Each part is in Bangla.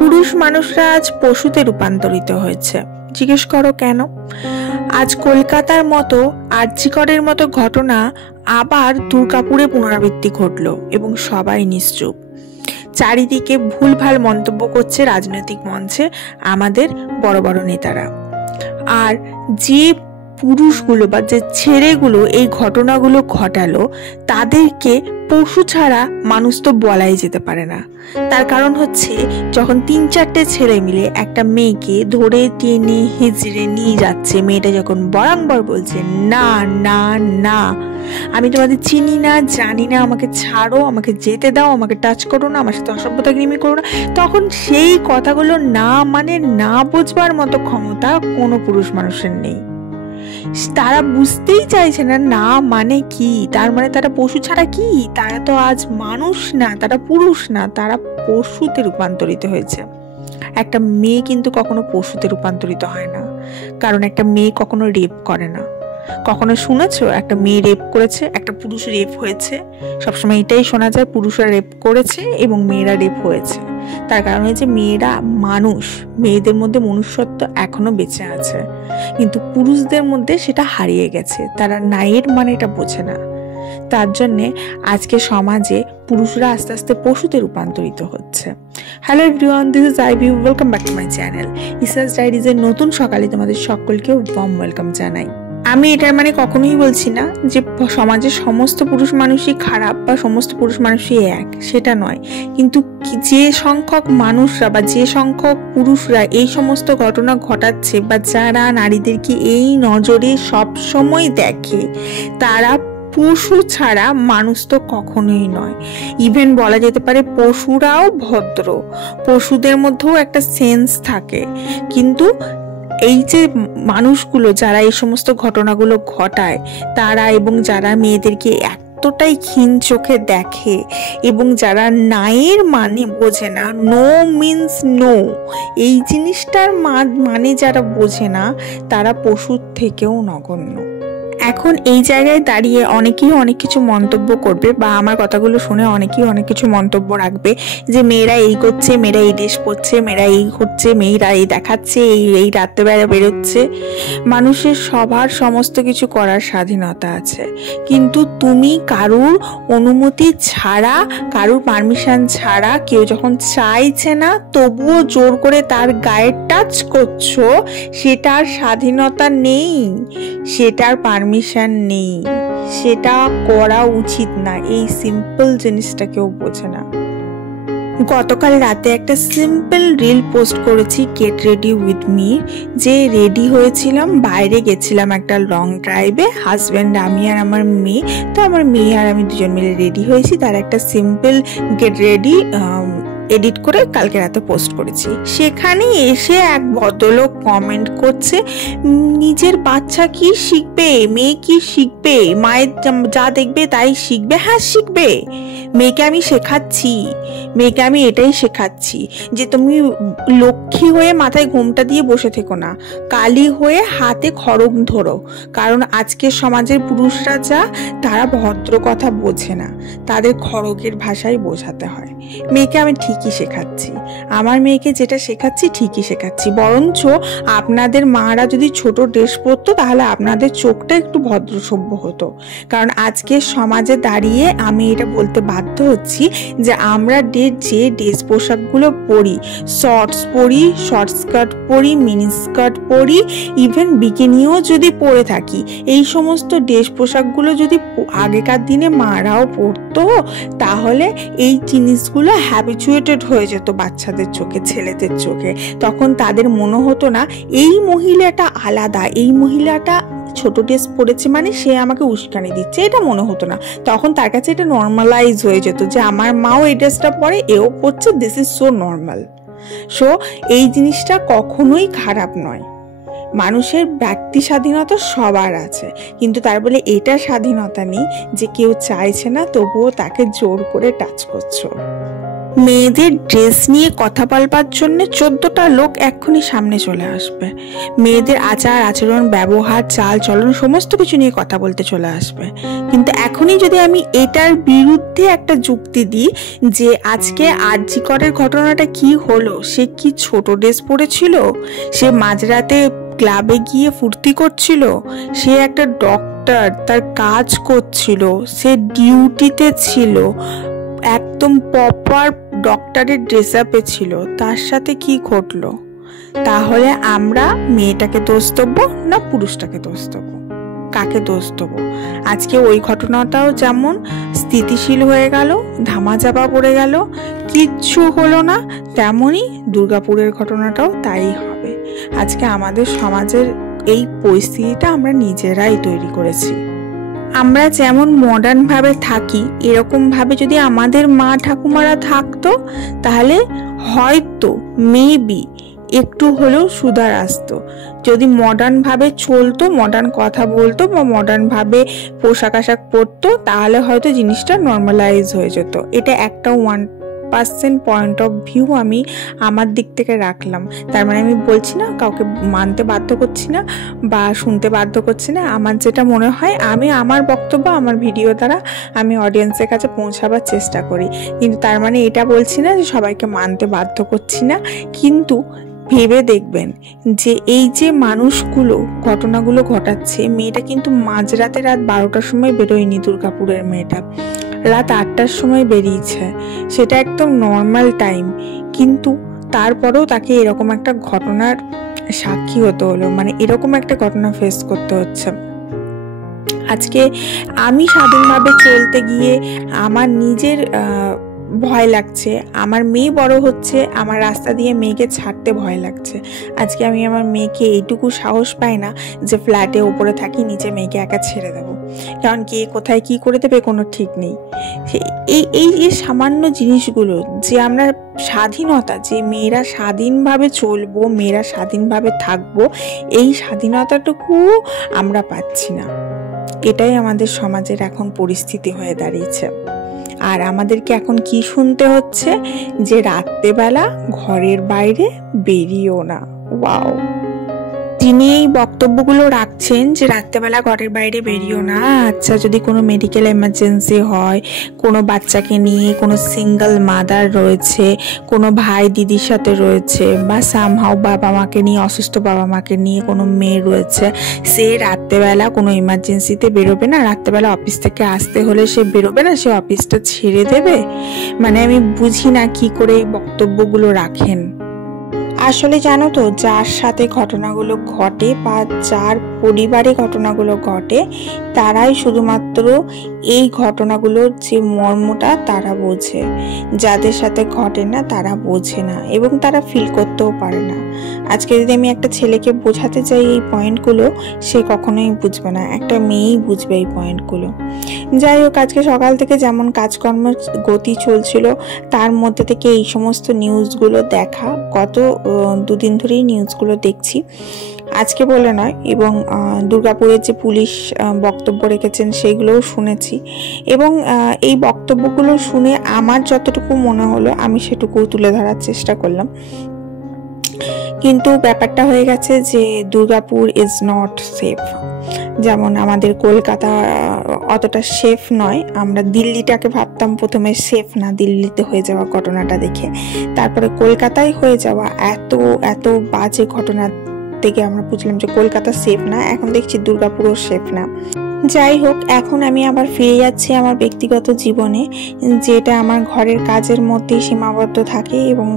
পুরুষ মানুষরা আজ পশুতে রূপান্তরিত হয়েছে। জিজ্ঞেস করো কেন? আজ কলকাতার মতো আরজিকরের মতো ঘটনা আবার দুর্গাপুরে পুনরাবৃত্তি ঘটলো এবং সবাই নিশ্চুপ। চারিদিকে ভুলভাল মন্তব্য করছে রাজনৈতিক মঞ্চে আমাদের বড় বড় নেতারা। আর যে পুরুষগুলো বা যে ছেলেগুলো এই ঘটনাগুলো ঘটালো তাদেরকে পশু ছাড়া মানুষ তো বলাই যেতে পারে না। তার কারণ হচ্ছে, যখন ৩-৪টে ছেলে মিলে একটা মেয়েকে ধরে টেনে হিজড়ে নিয়ে যাচ্ছে, মেয়েটা যখন বরাঙ্গবার বলছে না না না, আমি তোমাদের চিনি না, জানি না, আমাকে ছাড়ো, আমাকে যেতে দাও, আমাকে টাচ করো না, আমার সাথে অসভ্যতাগিরি করো না, তখন সেই কথাগুলো না মানে না বোঝবার মতো ক্ষমতা কোনো পুরুষ মানুষের নেই। তারা বুঝতেই চাইছে না না মানে কি, তার মানে তারা পশু ছাড়া কি, তারা তো আজ মানুষ না, তারা পুরুষ না, তারা পশুতে রূপান্তরিত হয়েছে। একটা মেয়ে কিন্তু কখনো পশুতে রূপান্তরিত হয় না, কারণ একটা মেয়ে কখনো রেপ করে না। কখনো শুনেছো একটা মেয়ে রেপ করেছে, একটা পুরুষ রেপ হয়েছে? সবসময় এটাই শোনা যায়, পুরুষরা রেপ করেছে এবং মেয়েরা রেপ হয়েছে। তার কারণ হচ্ছে মেয়েরা মানুষ, মেয়েদের মধ্যে মনুষ্যত্ব এখনো বেঁচে আছে, কিন্তু পুরুষদের মধ্যে সেটা হারিয়ে গেছে। তারা নায়ের মানে এটা বোঝে না। তার জন্যে আজকে সমাজে পুরুষরা আস্তে আস্তে পশুতে রূপান্তরিত হচ্ছে। Hello everyone, this is Ivy, welcome back to my channel ইসাস ডায়েরিজের নতুন সকালে তোমাদের সকলকে ওয়ার্ম ওয়েলকাম জানাই। আমি এটার মানে কখনোই বলছি না যে সমাজের সমস্ত পুরুষ মানুষই খারাপ বা সমস্ত পুরুষ মানুষই এক, সেটা নয়। কিন্তু যে সংখ্যক মানুষরা বা যে সংখ্যক পুরুষরা এই সমস্ত ঘটনা ঘটাচ্ছে বা যারা নারীদেরকে এই নজরে সবসময় দেখে, তারা পশু ছাড়া মানুষ তো কখনোই নয়। ইভেন বলা যেতে পারে পশুরাও ভদ্র, পশুদের মধ্যেও একটা সেন্স থাকে। কিন্তু এই যে মানুষগুলো যারা এই সমস্ত ঘটনাগুলো ঘটায়, তারা এবং যারা মেয়েদেরকে এতটাই ক্ষীণ চোখে দেখে এবং যারা নায়ের মানে বোঝে না, নো মিন্স নো, এই জিনিসটার মানে যারা বোঝে না, তারা পশুর থেকেও নগণ্য। এখন এই জায়গায় দাঁড়িয়ে অনেকেই অনেক কিছু মন্তব্য করবে বা আমার কথাগুলো শুনে অনেকেই অনেক কিছু মন্তব্য রাখবে যে মেয়েরা এই করছে, মেয়েরা এই ড্রেস পরছে, মেয়েরা এই করছে, মেয়েরা এই দেখাচ্ছে, এই রাত্রেবেলা বেরোচ্ছে। মানুষের সবার সমস্ত কিছু করার স্বাধীনতা আছে, কিন্তু তুমি কারুর অনুমতি ছাড়া, কারুর পারমিশন ছাড়া, কেউ যখন চাইছে না তবুও জোর করে তার গায়ে টাচ করছো, সেটার স্বাধীনতা নেই, সেটার পারমিশন নেই, সেটা করা উচিত না। এই সিম্পল জিনিসটা কেউ বোঝে না। গতকাল রাতে একটা সিম্পল রিল পোস্ট করেছি, গেট রেডি উইথ মি, যে রেডি হয়েছিলাম, বাইরে গেছিলাম একটা লং ড্রাইভে, হাজব্যান্ড, আমি আর আমার মেয়ে। তো আমার মেয়ে আর আমি দুজন মিলে রেডি হয়েছি, তার একটা সিম্পল গেট রেডি এডিট করে কালকে রাতে পোস্ট করেছি। সেখানে এসে এক ভদ্রলোক কমেন্ট করছে, নিজের বাচ্চা কি শিখবে, মেয়ে কি শিখবে, মায়ের যা দেখবে তাই শিখবে। হ্যাঁ শিখবে, মেয়েকে আমি শেখাচ্ছি, মেয়েকে আমি এটাই শেখাচ্ছি যে তুমি লক্ষ্মী হয়ে মাথায় ঘোমটা দিয়ে বসে থেকো না, কালী হয়ে হাতে খড়গ ধরো। কারণ আজকের সমাজের পুরুষরা যা, তারা ভদ্র কথা বোঝে না, তাদের খড়গের ভাষায় বোঝাতে হয়। মেয়েকে আমি ঠিকই শেখাচ্ছি, আমার মেয়েকে যেটা শেখাচ্ছি ঠিকই শেখাচ্ছি। বরঞ্চ আপনাদের মারা যদি ছোট ড্রেস পরতো তাহলে আপনাদের চোখটা একটু ভদ্র সভ্য হতো। কারণ আজকের সমাজে দাঁড়িয়ে আমি এটা বলতে বাধ্য হচ্ছি যে আমরা যে ড্রেস পোশাকগুলো পরি, শর্টস পরি, শর্ট স্কার্ট পরি, মিনি স্কার্ট পরি, ইভেন বিকিনিও যদি পরে থাকি, এই সমস্ত ড্রেস পোশাকগুলো যদি আগেকার দিনে মারাও পরতো, তাহলে এই জিনিসগুলো হ্যাবিচুয়েটেড হয়ে যেত বাচ্চাদের চোখে, ছেলেদের চোখে। তখন তাদের মনে হতো না এই মহিলাটা আলাদা, এই মহিলাটা ছোট ড্রেস পরেছে মানে সে আমাকে উস্কানি দিচ্ছে, এটা মনে হতো না। তখন তার কাছে এটা নর্মালাইজ হয়ে যেত যে আমার মাও এই ড্রেসটা পরে, এও পরছে, this is so normal. So এই জিনিসটা কখনোই খারাপ নয়। মানুষের ব্যক্তি স্বাধীনতা সবার আছে, কিন্তু তার বলে এটা স্বাধীনতা নেই যে কেউ চাইছে না তবুও তাকে জোর করে টাচ করছো। মেয়েদের ড্রেস নিয়ে কথা বলবার জন্য 14টা লোক এক্ষুনি সামনে চলে আসবে। মেয়েদের আচার আচরণ, ব্যবহার, চাল চলন সমস্ত কিছু নিয়ে কথা বলতে চলে আসবে। কিন্তু এখনই যদি আমি এটার বিরুদ্ধে একটা যুক্তি দিই যে আজকে আরজি করের ঘটনাটা কি হলো, সে কি ছোট ড্রেস পরেছিল, সে মাঝরাতে ক্লাবে গিয়ে ফুর্তি করছিল, সে একটা ডক্টর, তার কাজ করছিল, সে ডিউটিতে ছিল, একদম প্রপার ডক্টরের ড্রেস আপে ছিল, তার সাথে কি ঘটলো? তাহলে আমরা মেয়েটাকে দোষ দেবো না পুরুষটাকে দোষ দেবো? কাকে দোষ দেবো? আজকে ওই ঘটনাটাও যেমন স্থিতিশীল হয়ে গেল, ধামাচাপা পড়ে গেল, কিচ্ছু হলো না, তেমনই দুর্গাপুরের ঘটনাটাও তাই হবে। আজকে আমাদের সমাজের এই পরিস্থিতিটা আমরা নিজেরাই তৈরি করেছি। আমরা যেমন মডার্ন ভাবে থাকি, এরকম ভাবে যদি আমাদের মা ঠাকুমারা থাকতো, তাহলে হয়তো মেবি একটু হলেও সুধার আসতো। যদি মডার্ন ভাবে চলতো, মডার্ন কথা বলতো বা মডার্ন ভাবে পোশাক আশাক পরতো, তাহলে হয়তো জিনিসটা নর্মালাইজ হয়ে যেত। এটা একটা 1% পয়েন্ট অফ ভিউ আমি আমার দিক থেকে রাখলাম। তার মানে আমি বলছি না, কাউকে মানতে বাধ্য করছি না বা শুনতে বাধ্য করছি না। আমার যেটা মনে হয়, আমি আমার বক্তব্য আমার ভিডিও দ্বারা আমি অডিয়েন্সের কাছে পৌঁছাবার চেষ্টা করি। কিন্তু তার মানে এটা বলছি না যে সবাইকে মানতে বাধ্য করছি না। কিন্তু ভেবে দেখবেন যে এই যে মানুষগুলো ঘটনাগুলো ঘটাচ্ছে, মেয়েটা কিন্তু মাঝরাতে রাত 12টার সময় বেরোয়নি। দুর্গাপুরের মেয়েটা রাত 8টার সময় বেরিয়েছে, সেটা একদম নর্মাল টাইম। কিন্তু তারপরেও তাকে এরকম একটা ঘটনার সাক্ষী হতে হলো, মানে এরকম একটা ঘটনা ফেস করতে হচ্ছে। আজকে আমি স্বাধীনভাবে চলতে গিয়ে আমার নিজের ভয় লাগছে, আমার মেয়ে বড় হচ্ছে, আমার রাস্তা দিয়ে মেয়েকে ছাড়তে ভয় লাগছে। আজকে আমি আমার মেয়েকে এইটুকু সাহস পাই না যে ফ্ল্যাটে উপরে থাকি, নিচে মেয়েকে একা ছেড়ে দেবো, কারণ কে কোথায় কি করে দেবে কোনো ঠিক নেই। এই সামান্য জিনিসগুলো যে আমরা স্বাধীনতা, যে মেয়েরা স্বাধীনভাবে চলবো, মেয়েরা স্বাধীনভাবে থাকবো, এই স্বাধীনতাটুকু আমরা পাচ্ছি না। এটাই আমাদের সমাজের এখন পরিস্থিতি হয়ে দাঁড়িয়েছে। আর আমাদেরকে এখন কি শুনতে হচ্ছে? যে রাত্রেবেলা ঘরের বাইরে বেরিও না। ওয়াও! যিনি এই বক্তব্যগুলো রাখছেন যে রাত্রেবেলা ঘরের বাইরে বেরিও না, আচ্ছা যদি কোনো মেডিকেল এমার্জেন্সি হয়, কোনো বাচ্চাকে নিয়ে কোনো সিঙ্গেল মাদার রয়েছে, কোনো ভাই দিদির সাথে রয়েছে, বা সামহাও বাবা মাকে নিয়ে, অসুস্থ বাবা মাকে নিয়ে কোনো মেয়ে রয়েছে, সে রাত্রেবেলা কোনো এমার্জেন্সিতে বেরোবে না? রাত্রেবেলা অফিস থেকে আসতে হলে সে বেরোবে না? সে অফিসটা ছেড়ে দেবে? মানে আমি বুঝি না কি করে এই বক্তব্যগুলো রাখেন। আসলে জানো তো, যার সাথে ঘটনাগুলো ঘটে বা যার পরিবারে ঘটনাগুলো ঘটে, তারাই শুধুমাত্র এই ঘটনাগুলোর যে মর্মটা তারা বোঝে। যাদের সাথে ঘটে না তারা বোঝে না, এবং তারা ফিল করতেও পারে না। আজকে যদি আমি একটা ছেলেকে বোঝাতে চাই এই পয়েন্টগুলো, সে কখনোই বুঝবে না, একটা মেয়েই বুঝবে এই পয়েন্টগুলো। যাই হোক, আজকে সকাল থেকে যেমন কাজকর্ম গতি চলছিল, তার মধ্যে থেকে এই সমস্ত নিউজগুলো দেখা, গত দুদিন ধরেই নিউজগুলো দেখছি, আজকে বলে নয়। এবং দুর্গাপুরের যে পুলিশ বক্তব্য রেখেছেন সেগুলোও শুনেছি, এবং এই বক্তব্যগুলো শুনে আমার যতটুকু মনে হলো আমি সেটুকু তুলে ধরার চেষ্টা করলাম। কিন্তু ব্যাপারটা হয়ে গেছে যে দুর্গাপুর ইজ নট সেফ। যেমন আমাদের কলকাতা অতটা সেফ নয়। আমরা দিল্লিটাকে ভাবতাম প্রথমে সেফ না, দিল্লিতে হয়ে যাওয়া ঘটনাটা দেখে, তারপরে কলকাতায় হয়ে যাওয়া এত এত বাজে ঘটনা থেকে আমরা বুঝলাম যে কলকাতা সেফ না। এখন দেখছি দুর্গাপুরও সেফ না। যাই হোক, এখন আমি আবার ফিরে যাচ্ছি আমার ব্যক্তিগত জীবনে, যেটা আমার ঘরের কাজের মধ্যেই সীমাবদ্ধ থাকে। এবং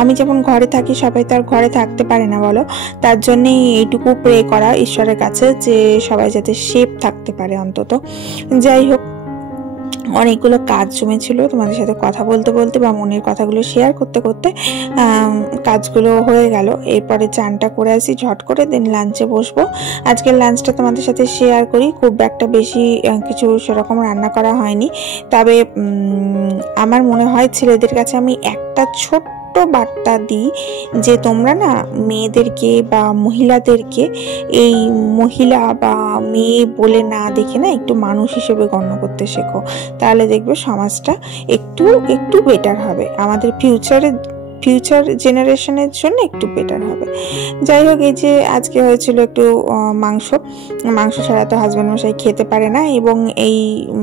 আমি যেমন ঘরে থাকি, সবাই তো আর ঘরে থাকতে পারে না বলো। তার জন্যই এইটুকু প্রে করা ঈশ্বরের কাছে যে সবাই যাতে সেফ থাকতে পারে অন্তত। যাই হোক, অনেকগুলো কাজ জমেছিল, তোমাদের সাথে কথা বলতে বলতে বা মনের কথাগুলো শেয়ার করতে করতে কাজগুলো হয়ে গেল। এরপরে চানটা করে আসি ঝট করে, দেন লাঞ্চে বসবো। আজকের লাঞ্চটা তোমাদের সাথে শেয়ার করি। খুব একটা বেশি কিছু সেরকম রান্না করা হয়নি, তবে আমার মনে হয় ছেলেদের কাছে আমি একটা ছোট্ট বার্তা দিই যে তোমরা না মেয়েদেরকে বা মহিলাদেরকে এই মহিলা বা মেয়ে বলে না দেখে না একটু মানুষ হিসেবে গণ্য করতে শেখো। তাহলে দেখবে সমাজটা একটু একটু বেটার হবে, আমাদের ফিউচার জেনারেশনের জন্য একটু বেটার হবে। যাই হোক, এই যে আজকে হয়েছিল একটু মাংস ছাড়া তো হাজব্যান্ড মশাই খেতে পারে না, এবং এই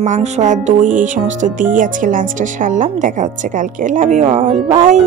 মাংস আর দই এই সমস্ত দিয়ে আজকে লাঞ্চটা সারলাম। দেখা হচ্ছে কালকে। Love you all, by.